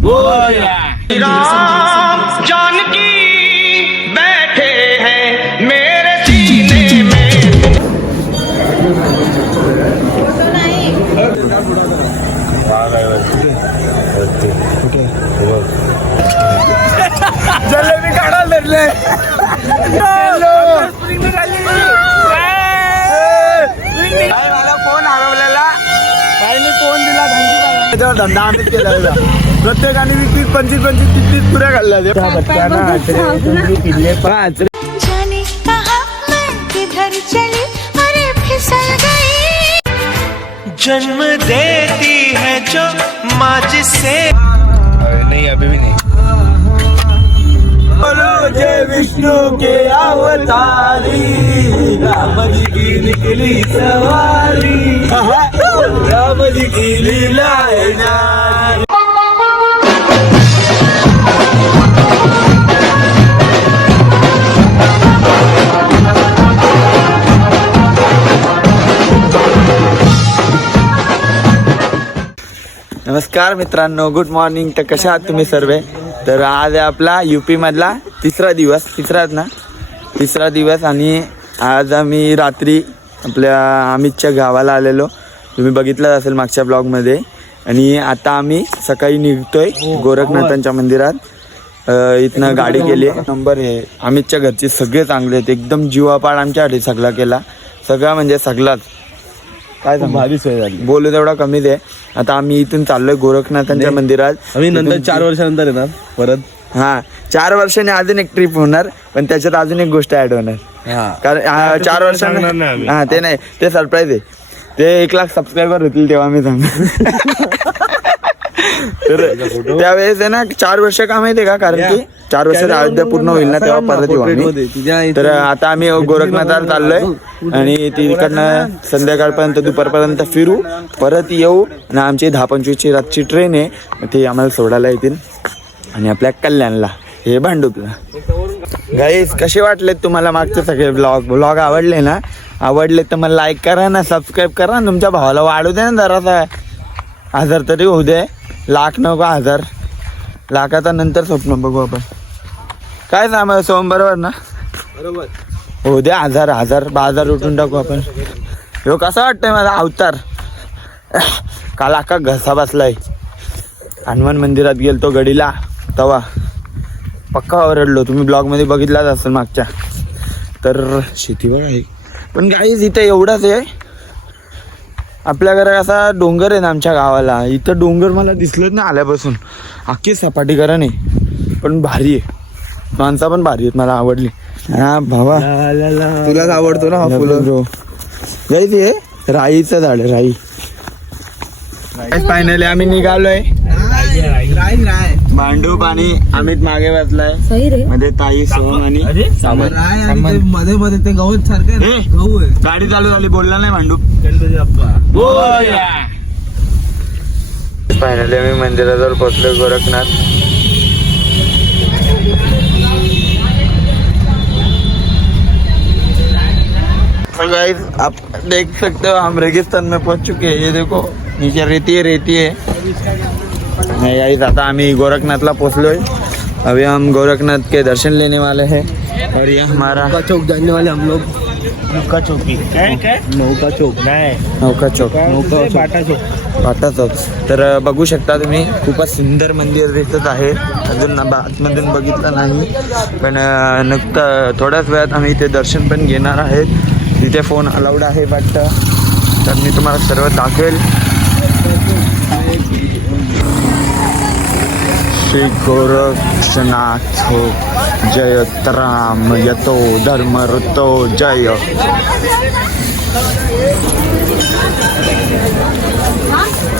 राम जानकी बैठे हैं मेरे सीने में। जलेबी काढा धरले मला फोन हरवलेला बाईने फोन दिला धंदा आम्हीच केला प्रत्येकाने 20-25 पुऱ्या खाल्ल्या जाने कहाँ मैं किधर चली अरे फिसल गई। जन्म देती है जो माँ जिससे नहीं अभी भी नहीं। बोलो जय विष्णु के अवतारी राम जी की निकली सवारी राम जी की लीला है नारी। नमस्कार मित्रांनो, गुड मॉर्निंग. तर कशा आहात तुम्ही सर्व? तर आज आहे आपला UP मधला तिसरा दिवस आणि आज आम्ही रात्री आपल्या अमितच्या गावाला आलेलो. तुम्ही बघितलं असेल मागच्या ब्लॉगमध्ये. आणि आता आम्ही सकाळी निघतोय गोरखनाथांच्या मंदिरात. इथनं गाडी केली. नंबर आहे अमितच्या घरचे सगळे चांगले आहेत, एकदम जीवापाड आमच्यासाठी सगळा केला. सगळा म्हणजे सगळाच काय भारी सोय झाली, बोलू तेवढा कमीच आहे. आता आम्ही इथून चाललोय गोरखनाथांच्या मंदिरात. आम्ही नंतर 4 वर्षानंतर येणार परत. 4 वर्षांनी अजून एक ट्रिप होणार, पण त्याच्यात अजून एक गोष्ट ऍड होणार. कारण 4 वर्षांना ते नाही, ते सरप्राईज आहे. ते 1 लाख सबस्क्रायबर होतील तेव्हा मी सांगतो. तर त्यावेळेस आहे ना 4 वर्ष का माहिती आहे का, कारण की 4 वर्षात अयोध्या पूर्ण होईल ना तेव्हा परत येऊ आम्ही. तर आता आम्ही गोरखनाथाला चाललोय आणि तिकडनं संध्याकाळपर्यंत दुपारपर्यंत फिरू, परत येऊ. आणि आमची 10:25ची रातची ट्रेन आहे, ती आम्हाला सोडायला येतील आणि आपल्या कल्याणला हे भांडुपला. गाईस कसे वाटले तुम्हाला मागचे सगळे ब्लॉग आवडले ना? आवडले तर मला लाईक करा ना, सबस्क्राईब करा. तुमच्या भावाला वाढू दे ना जरासा, 1000 तरी होऊ दे. लाख नको, 1000. लाखाचा नंतर स्वप्न बघू आपण. काय सांग सोम बरोबर ना? बरोबर हो दे. 1000 उठून टाकू आपण. हो कसा वाटतंय माझा अवतार? काल अख्खा घसा बसलाय. हनुमान मंदिरात गेलतो गडीला, तवा पक्का ओरडलो. तुम्ही ब्लॉगमध्ये बघितलाच असेल मागच्या. तर शेती बघा आहे, पण गाईज इथं एवढंच आहे. आपल्या घरात असा डोंगर आहे ना आमच्या गावाला. इथं डोंगर मला दिसलंच नाही आल्यापासून. अख्खी सपाटीकरण आहे, पण भारी आहे. माणसं पण भारी आहेत, मला आवडली. हा भावा, तुलाच आवडतो ना हा फुलं ब्रो. गाईज हे राईचं झाड आहे, राई. फायनली आम्ही निघालोय. भांडूप आणि अमित मागे बसलाय, मध्ये ताई, सोहम आणि मध्ये ते गवत सारखं गहू आहे. गाडी चालू झाली, बोलला नाही भांडूप. फायनली आम्ही मंदिराजवळ पोहोचलोय गोरखनाथ. गाइस आप देख सकते हो हम रेगिस्तान में पहुंच चुके हैं. ये देखो नीचे रेती है. नहीं गाइस, आता आम्ही गोरखनाथला पोहोचलोय. अभी हम गोरखनाथ के दर्शन लेने वाले हैं. और ये हमारा चौक जाने वाले हम लोग. नौका चौकी, नौका चौक नाही, नौका चौक, बाटा चौक. तर बघू शकता तुम्ही, खूपच सुंदर मंदिर दिसत आहे. अजून आतमधून बघितलं नाही, पण नक्की थोड्याच वेळात आम्ही इथे दर्शन पण घेणार आहेत. तिथे फोन अलाउड आहे वाटतं, तर मी तुम्हाला सर्व दाखवेल. श्री गोरक्षनाथ हो जय, राम यतो धर्म ऋतो जय.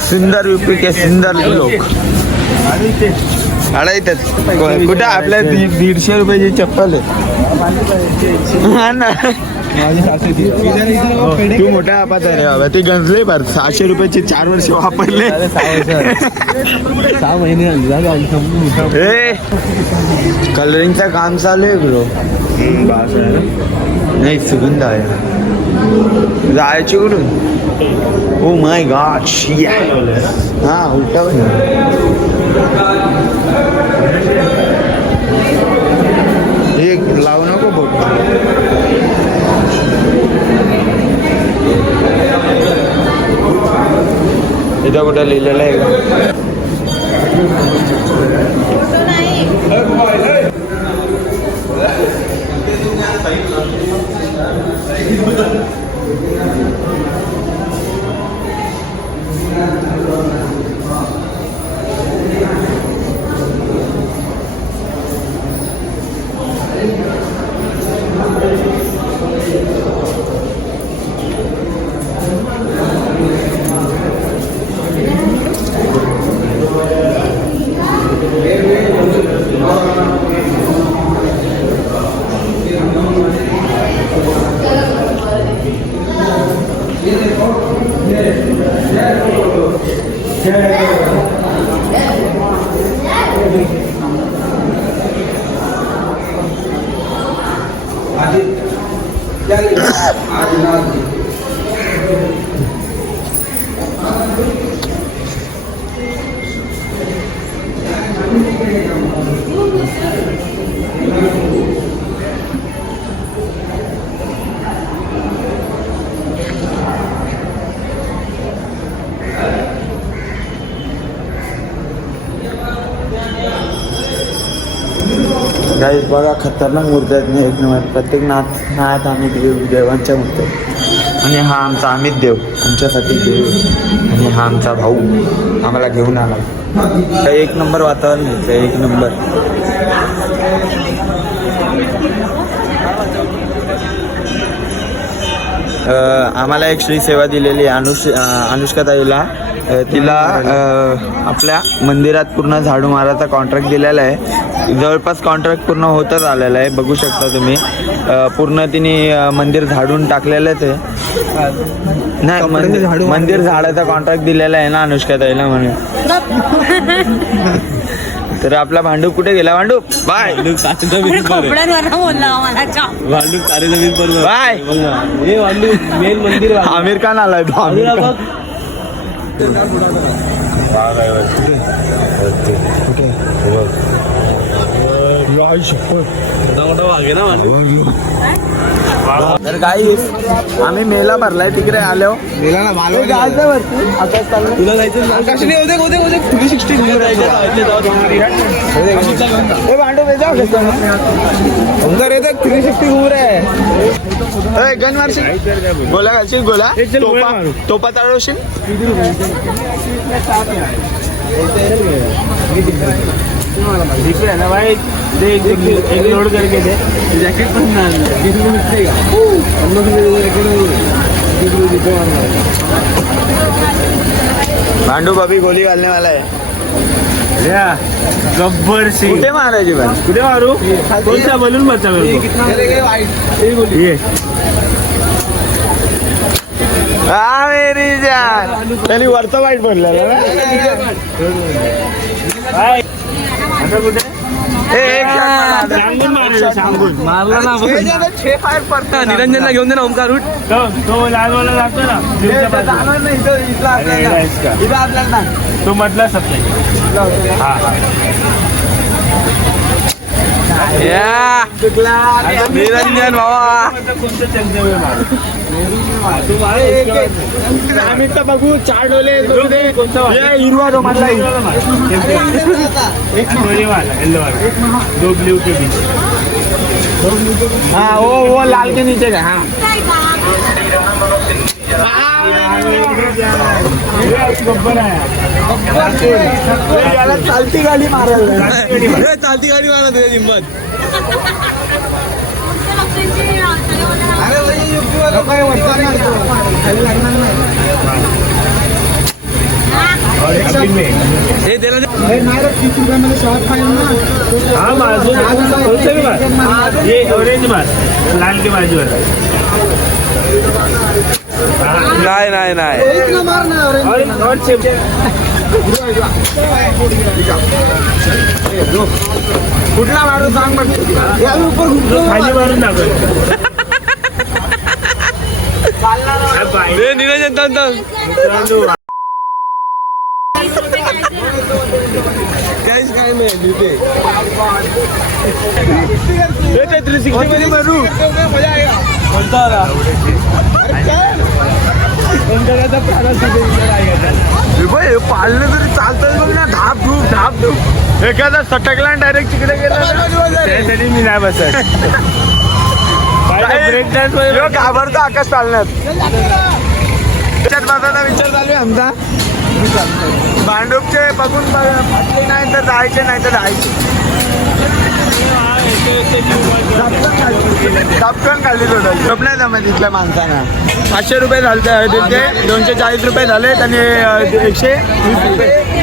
सुंदर UP के सुंदर लोक. कुठे आपल्या 150 रुपयाची चप्पल आहे ना. तू मोठा आपात आहे रे बाबा, ते गंजले भर. 600 रुपयाचे 4 वर्ष वापरले. 6 महिने कलरिंगचं काम चालू आहे ब्रो. नाही सुगंध आहे. जायची कुठून? Oh my God. हा उलटा पुढे लिहिलेलं आहे का? गाईस बघा खतरनाक मूर्ती आहेत मी एक नंबर प्रत्येक नाथ आम्ही देवांच्या मूर्ती आहेत. आणि हा आमचा अमित देव आमच्यासाठी देव आणि हा आमचा भाऊ आम्हाला घेऊन आला. एक नंबर वातावरण आहे एक नंबर. आम्हाला एक श्री सेवा दिलेली अनुष्का ताईला. तिला आपल्या मंदिरात पूर्ण झाडू मारायचा कॉन्ट्रॅक्ट दिलेला आहे. जवळपास कॉन्ट्रॅक्ट पूर्ण होतच आलेला आहे बघू शकता तुम्ही. पूर्ण तिने मंदिर झाडून टाकलेलंच आहे. नाही मंदिर झाडाचा कॉन्ट्रॅक्ट दिलेला आहे ना अनुष्का ताईला म्हणून. तर आपला भांडूप कुठे गेला? Bhandup bye bye. मेन मंदिर आमिर खान आलाय तो. आमिर खान तर काही आम्ही मेला भरलाय तिकडे आलो. तुला जायचं आकाश नाही होते 360 अंदर येते 360 घूम रहे. गन मारशील गोला घालशील गोला तोपा चालवशील. ना भाई देख एक लोड करके दे जैकेट पहनना मिलेगा. भांडूप अभी गोली घालने वाला है. गब्बर सिंह कुठे मारायची बा? कुठे मारू? कोणता बलून बचा हा मेरी जान. त्यांनी वरचा वाईट पडलेला ना. आता कुठे सांगून मारला ना. 6 फायर पडतात. निरंजनला घेऊन दे ना ओमकार रूट. तो लालवाला जातो ना तो म्हटला सप्लाय. निरंजन बाबा आम्ही तर बघू 4 डोले हिरवा तो म्हटला एक येल्लो वाला 2 ब्लू के बीच. हाँ वो लाल के नीचे का. हाँ गब्बर आहे. चालती गाडी मारायला. चालती गाडी मारा तुझ्या हिंमत. हाँ मार ये ऑरेंज मार लाल के बाजू वाला. नाही और कुठला मारू सांग खाली मारून दाखव. निरंजन काय नाही ते 360 मध्ये मारू. कोणता ओमकाराचा प्राणच तिथे राहायचा. पाळलं तरी चालतंय बघ ना, धाप धूप एखादा सटकला डायरेक्ट तिकडे गेला त्यासाठी मी नाही बसत. ब्रेक डान्स घाबरतो आकाश चालण्यात. त्याच्यात माझा विचार चालू आहे आमचा भांडूपचे बघून फाटले नाही तर जायचे नाही तर जायचे. टपकन खाल्ली टोटल झोप नाही जमत इथल्या माणसांना. 500 रुपये झाले तिथे, 240 रुपये झाले आणि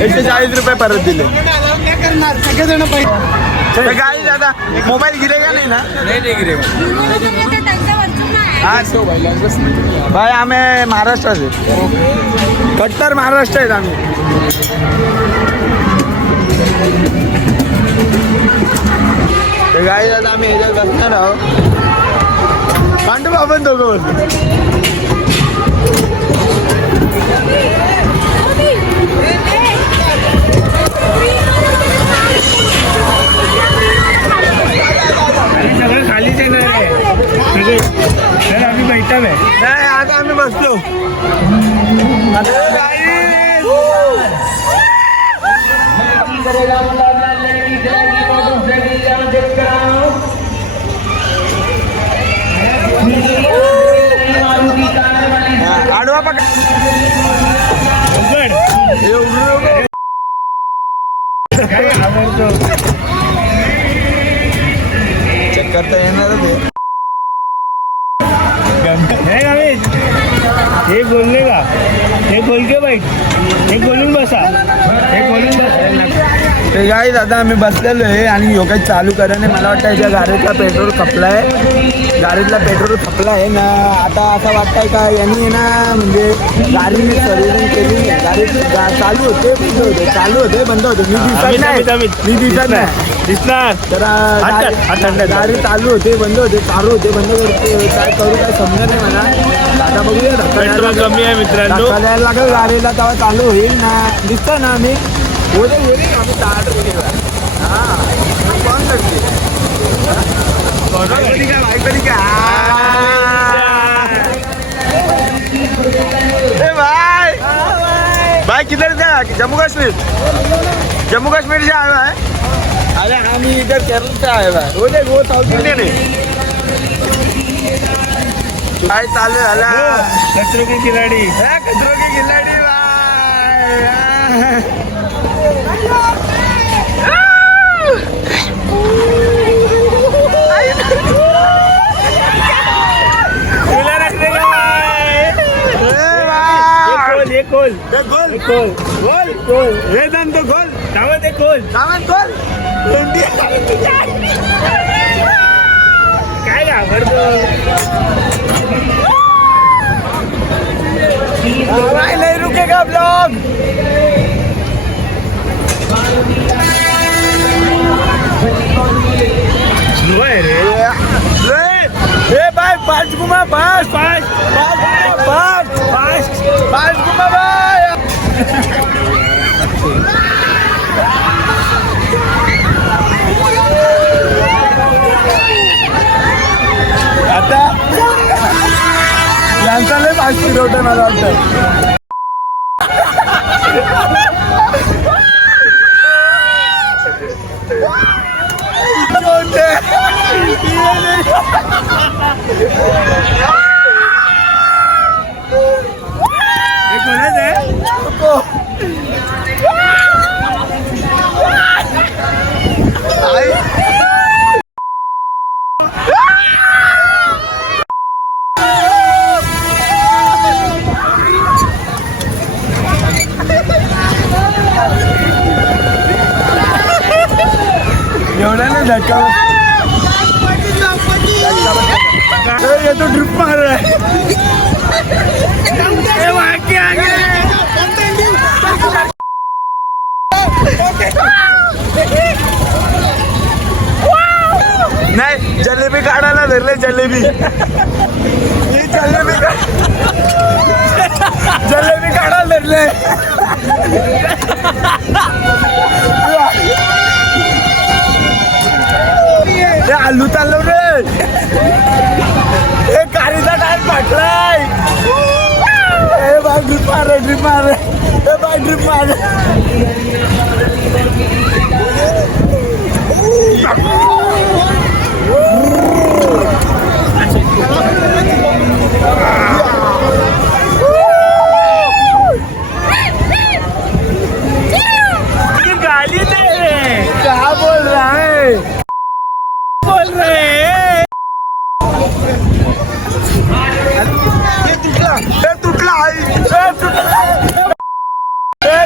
140 रुपये परत दिले. काही दादा मोबाईल गिरे का नाही ना? नाही गिरे भाई आम्ही महाराष्ट्राचे कट्टर महाराष्ट्र आहेत आम्ही. गाई दादा आम्ही ह्याच्यात बसणार आहोत. पांडू आपण दोघं बोलतो. सगळं खालीच आहे ना रे. आम्ही बैठा आहे. नाही आता आम्ही बसलो. आडवा पक चक्कर तर येणारच आहे. हे बोलले का? हे बोल के बैठ, हे बोलून बसा, हे बोलून बसा. ते गाई दादा आम्ही बसलेलो आहे आणि ह्यो काही चालू कराने मला वाटतं याच्या गाडीतला पेट्रोल खपला आहे. गाडीतला पेट्रोल खपला आहे ना. आता असं वाटतंय का यांनी ना म्हणजे गाडीने सर्व्हिसिंग केली. गाडी चालू होते बंद होते, चालू होते बंद होते. मी दिसत नाही दिसणार तर गाडी चालू होते बंद होते, चालू होते बंद करते. काय करू काय समजत नाही मला. आता बघूया पेट्रोल कमी आहे मित्रांनो. धक्का द्यायला लागेल गाडीला तेव्हा चालू होईल ना. दिसतं ना आम्ही बोले आम्ही स्टार्ट केला. हां कोण करते भाई भाई किधर जा? जम्मू कश्मीर से आया है. अरे हम इधर केरल से आए भाई. वो देख वो साउथ इंडियन है. काय चालू झाला? कचरो की खिलाडी. कचरो की खिलाडी भाई. तुला रखने का ये खोल हे दन तो गोल नाव ते खोल सामान गोल काय घाबरतो. नहीं रुकेगा ब्लॉग. स्लो आहे रे. ए भाई फास्ट घुमा fast fast fast fast fast घुमा भाई. आता यांचा लय फास्ट फिरवतो मला वाटतं. हे कोणाच आहे? एवढा नाही धक्का. ये तो ड्रिप मार रहा है. नाही जलेबी काढायला धरले. जलेबी जलेबी काढायला धरले. आलू चाललो रे. एक गाडीचा टायर फाटलाय.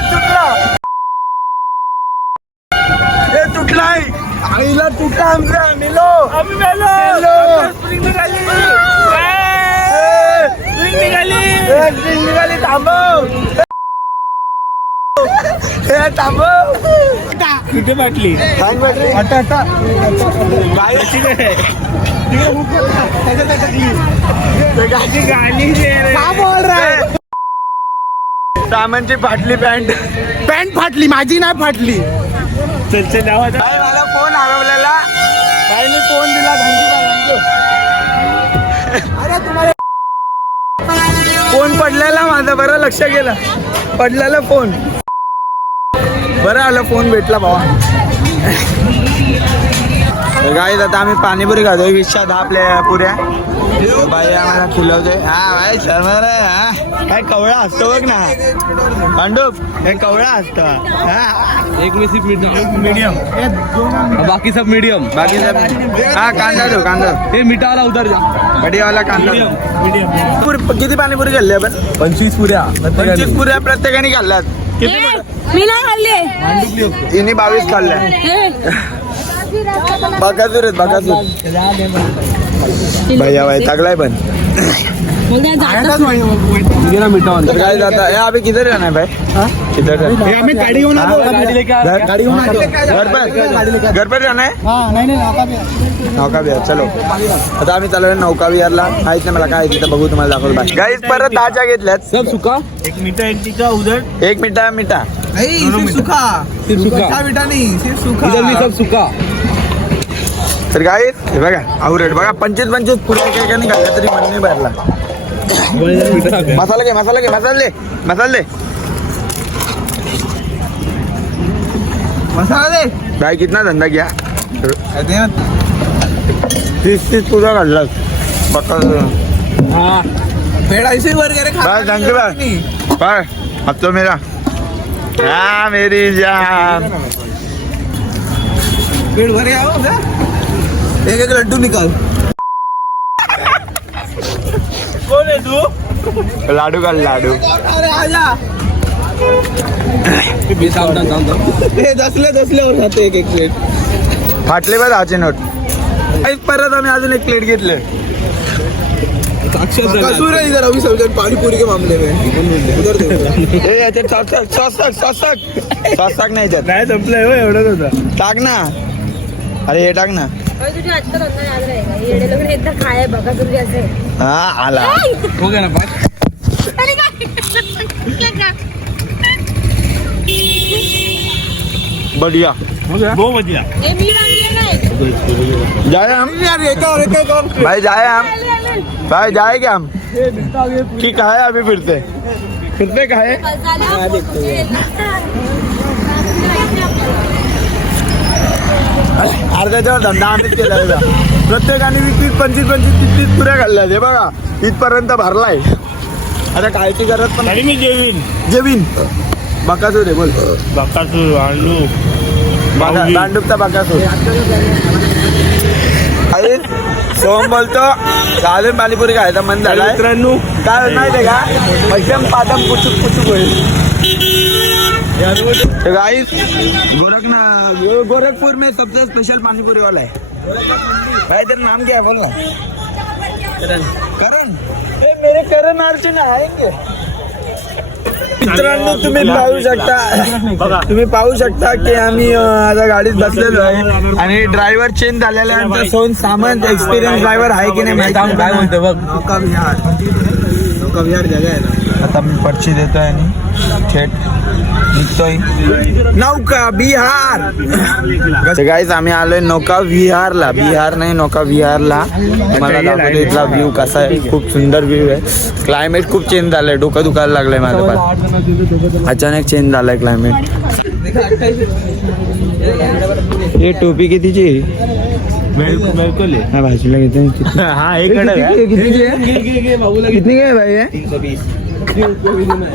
तुटला तुटलाय आईला तुटला आमचा मेलो निघाली थांबव थांबव कुठे बाटली सामानची फाटली पॅन्ट फाटली माझी नाही फाटली चलचे नाव मला फोन हरवलेला बाईने फोन दिला फोन पडलेला माझा बरं लक्ष गेलं पडलेला फोन बरं आलं फोन भेटला भावा गाईत आता आम्ही पाणीपुरी खातोय 20 आपल्या पुऱ्या बाई आम्हाला खिलवतोय हा भाई शर्मा रे हा काय कवळा असतो बघ ना पांडुप हे कवळा असतो हा एक में सिर्फ मीडियम बाकी सब मीडियम बाकी सब हा कांदा दो कांदा ये मीठा वाला उधर जा बडीवाला कांदा दो. मीडियम किती पाणीपुरी खाल्ली आपण 25 पुऱ्या 25 पुऱ्या प्रत्येकाने खाल्ल्यात मी नाही खाल्ले तिने 22 खाल्ल्या बकासूर आहेत बकासूर भैया भाई तगलाय पण मीठा वाला तर काय जाता ए अभी किधर रहना है भाई किधर रहना हमें गाड़ी होना गाड़ी लेके आ गाड़ी घर पर रहना है नौका विहार चलो आता आम्ही चालू नौका विहारला माहित नाही मला काय तिथं बघू तुम्हाला दाखवतो गाईज परत ताज्या घेतल्यात सब सुखा एक मीठा एक टिक्का उधर एक मिनिटा मिठा सिर्फ सुखा इधर भी सब सुखा तर गाईज हे बघा आवरेट बघा 25 पुऱ्या काय निघाल्या तरी मन नाही भरला मसाला घे मसाले भाई कितना धंदा किया 30 पुरा काढला थैंक यू बाय अब तो मेरा हाँ मेरी जान पेट भरे आओ एक लड्डू निकाल कौन है तू लाडू का लाडू अरे आजा हे दसले और खाते एक प्लेट फाटले बघ दहाचे नोट परत आम्ही अजून एक प्लेट घेतले कसूर है इधर अभी समझ पानीपुरी के मामले में उधर देखो याच्यात सॉस टाक नाही याच्यात नाही संपलंय हो एवढंच होतं टाक ना अरे हे टाक ना तुझे आजचा धंदा याद रहेगा येडे लोक एकदा खाय बघा तुझे असे हा आला हो गया ना बात बढ़िया बहुत बढ़िया हे मी आणले नाही जाए हम यार एक और भाई जाए हम भाई जाए क्या हम की कहा है अभी फिरते कहा है अर्ध्याच्यावर धंदा आम्हीच केला प्रत्येकाने 20-25 पुऱ्या खाल्ल्या हे बघा इथपर्यंत भरलाय आता कायची गरज पण तरी मी जेवीन बकासूर आहे बोल बकासूर आलू भांडुपचा बकासूर अरे सोहम बोलतो चालेल पाणीपुरी खायचा मन झालाय मित्रांनो काय माहिती का एकदम पादम पुचुक होईल तो गाइस गोरखपुर में सबसे स्पेशल पानीपुरी वाला है भाई तेरा नाम क्या है बोल ना करण मेरे करण अर्जुन आएंगे मित्रांनो तुम्ही पाहू शकता की आम्ही आता गाडीत बसलेलो आहे आणि ड्रायव्हर चेंज झालेला आहे आमचा सोन सामंत एक्सपिरियन्स ड्रायव्हर आहे की नाही माहिती काय म्हणतो बघ नौका विहार जगह है ना आता मी पर्ची देतोय आणि थेट निघतोय नौका विहार गाईज आम्ही आलोय नौका विहारला बिहार नाही नौका विहारला मला दाखवतो इथला व्ह्यू कसा आहे खूप सुंदर व्ह्यू आहे क्लायमेट खूप चेंज झालंय डोकं दुखायला लागलंय माझं पण अचानक चेंज झालाय क्लायमेट हे टोपी कितीची बिल्कुल हा भाजीला घेते हा एक किती घे भाई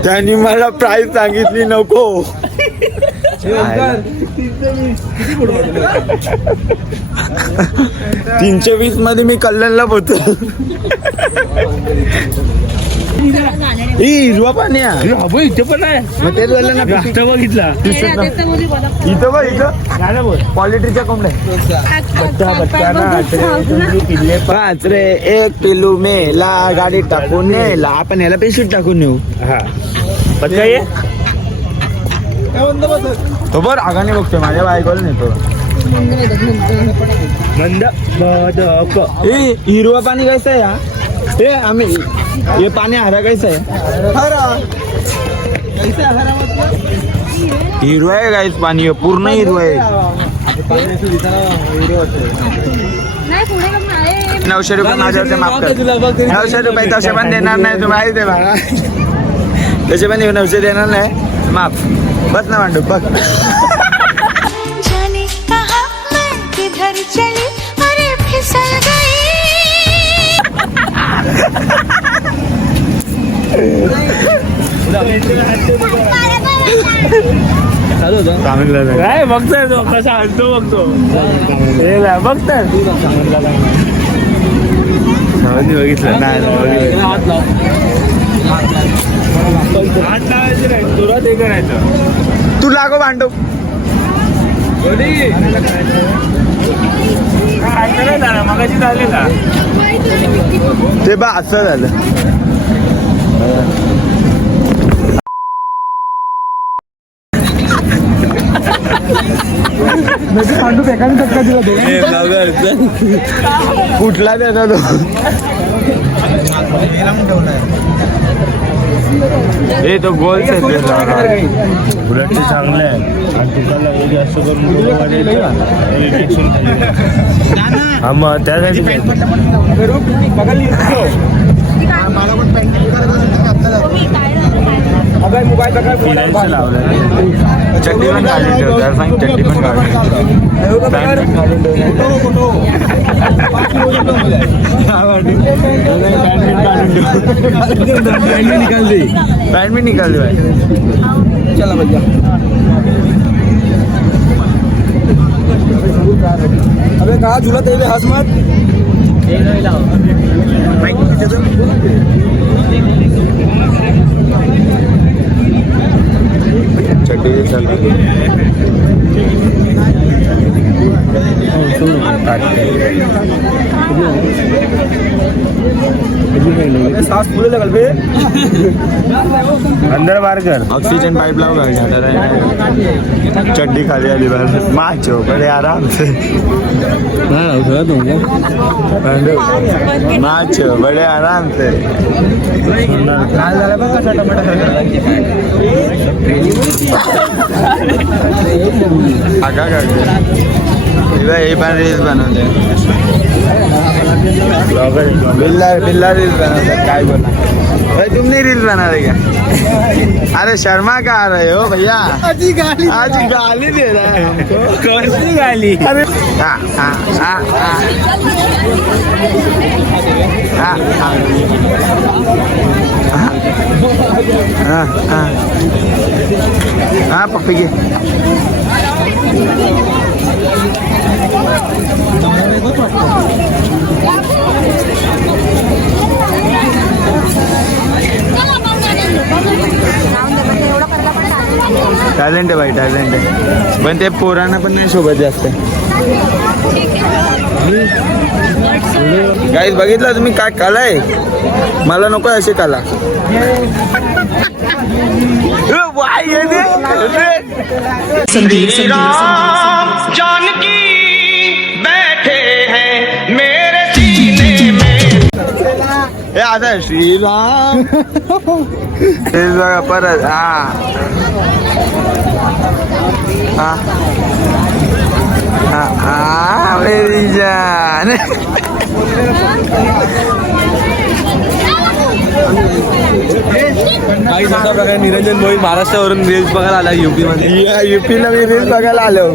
त्यांनी मला प्राइस सांगितली नको 320 मध्ये मी कल्याणला पोहोचतो ही हिरवा पाणी आहे. अबो इथे पण आहे. मग तेच बोललं ना पिशवीत. राष्ट्र बघितला इथं बघ इथं क्वालिटीच्या कोंबड्या पाच रे एक पिलू मेला गाडी टाकून नेला. आपण याला पिशवीत टाकून नेऊ. हा पण काय आहे? तो बरं आगाने बघतोय माझ्या बायकोला नेतो. मंद बदक. हिरवा पाणी कैसा आहे हा? हे आम्ही ये पाणी हरा कैसा आहे? हिरवा आहे गाईस पाणी पूर्ण हिरवा आहे. नाही पुढे बघ ना, ए, 900 रुपये माझ्यावरचे माफ कर. 900 रुपये तसे पण देणार नाही. तू माहिती आहे मला. तसे पण 900 देणार नाही. माफ. बस ना मांडू बघ. जाने कहाँ मैं किधर चली अरे फिसल गई. काय बघताय तो कसा हलतो बघतो. बघताय बघितलं नाही. हात लावायचं नाही तुरंत हे करायचं. तू लागो भांडव. मगाशी झाले का ते बा असं झालं. कुठला देता तो. हे तो गोल उलट ते चांगले आहे आणि तुला हे जास्त करून हा मग त्यासाठी फिरायचं लावलं. चड्डी पण काढून ठेव. त्याला सांग चड्डी पण काढून ठेव. पॅन्ट पण काढून ठेव. पॅन्ट भी निकाल भाई. चला भैया. अबे कहा झूला तेरे हंस मत. चड्डी चल सांस फूले लगल बे. अंदर बार कर. ऑक्सीजन पाइप लाओ चड्डी खाली आली बस. माचो बड़े आराम से. माचो बड़े आराम से. लाल झाला बघ कसा टमाटा आगा का यही पण रील्स बनवते. बिल्ला रील्स बनवते. काय बोला भाई तुमने रील्स बना रहे क्या? अरे शर्मा का आ रहे हो भैया. आज गाली दे रहा है हमको. कौन सी गाली? अरे हाँ पप्पी के टॅलेंट आहे भाई. टॅलेंट आहे पण ते पोरांना पण नाही सोबत जास्त. गाईस बघितलं तुम्ही काय कला आहे. मला नको अशी कला. जानकी बैठे हैं मेरे सीने में. हे आता श्रीराम. हे बघा परत. हा मेरी जान. काही अशा प्रकारे निरंजन भोईर महाराष्ट्रावरून रील्स बघायला आला युपी मध्ये. युपीला मी रील्स बघायला आलो.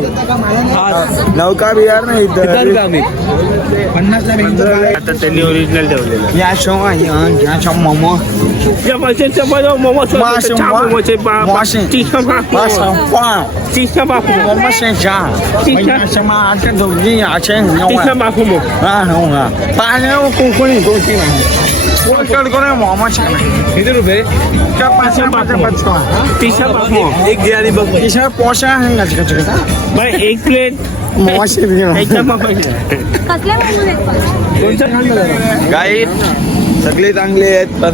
नौका बिहार नाही इथं. आता त्यांनी ओरिजिनल ठेवलेलं. या शो मोमो कोकणी किती रुपये 500 एक घे आणि बघ एक प्लेट कसल्या म्हणून आहेत गाई सगळे चांगले आहेत पण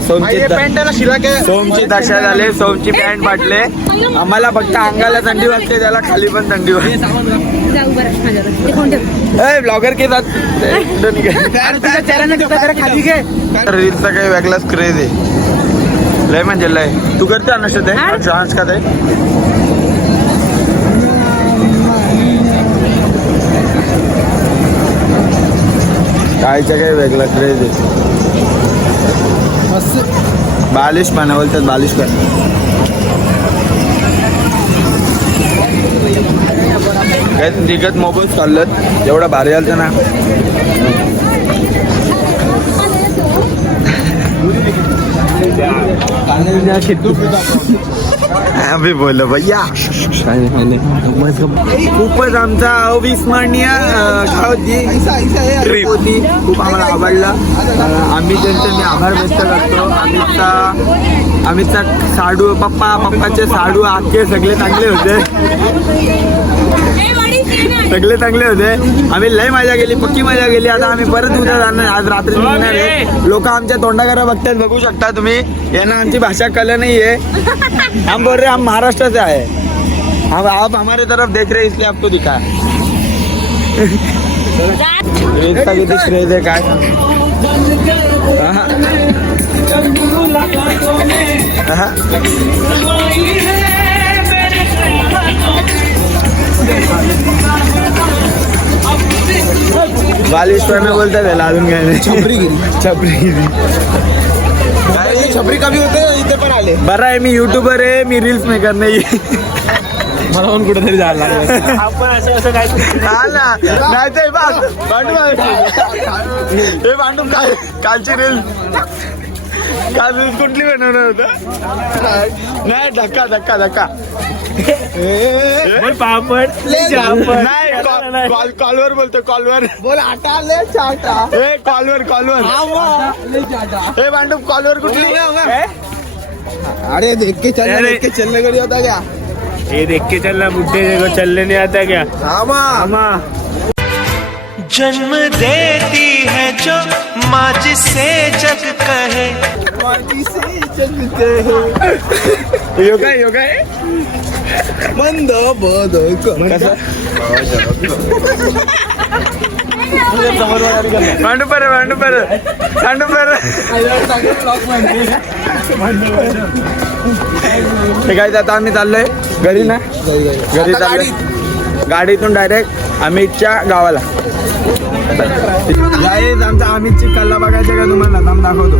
सोमची दशा झाले सोमची पॅन्ट फाटले आम्हाला फक्त अंगाला थंडी वाजते त्याला खाली पण थंडी वाजते जाऊ बरं माझ्याकडे ते कोण ठेव ब्लॉगर के साथ रील्सचा काही वेगळाच क्रेज आहे लय म्हणजे लय तू करते नसत आहे डान्स का ते कायचा काही वेगळा क्रेज आहे बालिश पाना बोलतात बालिश पाना काय तिकट मोबाईल चाललं एवढं भारी आलं ना अभी बोलो भैया खूपच आमचा अविस्मरणीय ट्रिप होती खूप आम्हाला आवडला आम्ही त्यांचे मी आभार व्यक्त करतो अमितचा साडू पप्पाचे साडू आखे सगळे चांगले होते सगळे चांगले होते आम्ही लय मजा केली पक्की मजा केली आता आम्ही परत उद्या जाणार आज रात्री निघणार आहे लोक आमच्या तोंडाकडे बघतात बघू शकता तुम्ही यांना आमची भाषा कळलं नाहीये हम बोल रहे हम महाराष्ट्र से आए हम आप हमारे तरफ देख रहे इसलिए आपको दिखा रेतचा किती श्रेय आहे काय बालिश्वर में बोलता है लालून काय नाही छपरीगिरी छपरी कमी होते इथे पण आले बरं आहे मी युट्यूबर आहे मी रील्स मेकर नाही मला पण कुठेतरी जायला लागलं आपण असं काय नाही ते भांडू काय कालची रील काल रील कुठली बनवणार होतं नाही धक्का पापड नाही कॉलवर बोलतो कॉलवर बोल आटा ले चाटा कॉलवर हे भांडू कॉलवर कुठली अरे देख के चलने को नहीं होता क्या ये देख के चलना बुढ़े को चलने नहीं आता क्या आमा जन्म देती है जो माँ जिसे जग कहे यो काय मंद बद भांडू पर काय आता आम्ही चाललोय घरी ना घरी चाललोय गाडीतून डायरेक्ट अमितच्या गावाला आमचा अमितची कल्ला बघायचा का तुम्हाला थांब दाखवतो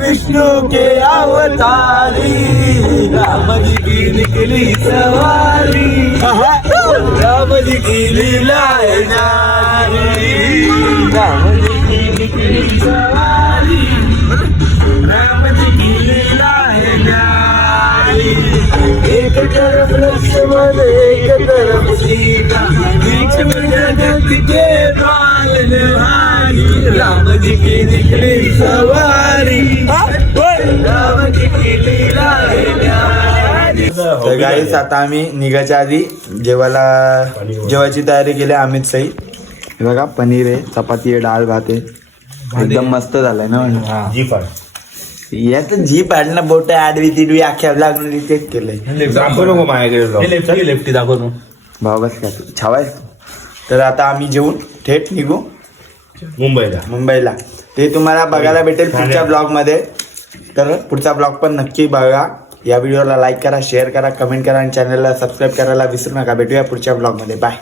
विष्णु के अवतारी राम जी की निकली सवारी राम जी की लीला है नारी राम जी की निकली सवारी राम जी की लीला है नारी एक तरफ लक्ष्मण एक तरफ सीता बीच में जगत के पालनहारी राम जी की निकली सवारी राम जी की लीला है न्यारी। तर गाईस आता आम्ही निघायच्या आधी जेवायची तयारी केली अमित सई बघा पनीर आहे चपाती आहे डाळ भात आहे एकदम मस्त झालाय ना जी फार यात जी पाडणं बोट आडवी तिडवी अख्ख्या लागून चेक केलंय दाखवू नको माझ्याकडे लेफ्टी दाखवतो भाऊ बस काय छावाय तर आता आम्ही जेवून थेट निघू मुंबईला ते तुम्हाला बघायला भेटेल पुढच्या ब्लॉग मध्ये तर पुढचा ब्लॉग पण नक्की बघा या व्हिडिओला लाईक करा शेअर करा कमेंट करा आणि चॅनलला सबस्क्राईब करायला विसरू नका भेटूया पुढच्या ब्लॉग मध्ये बाय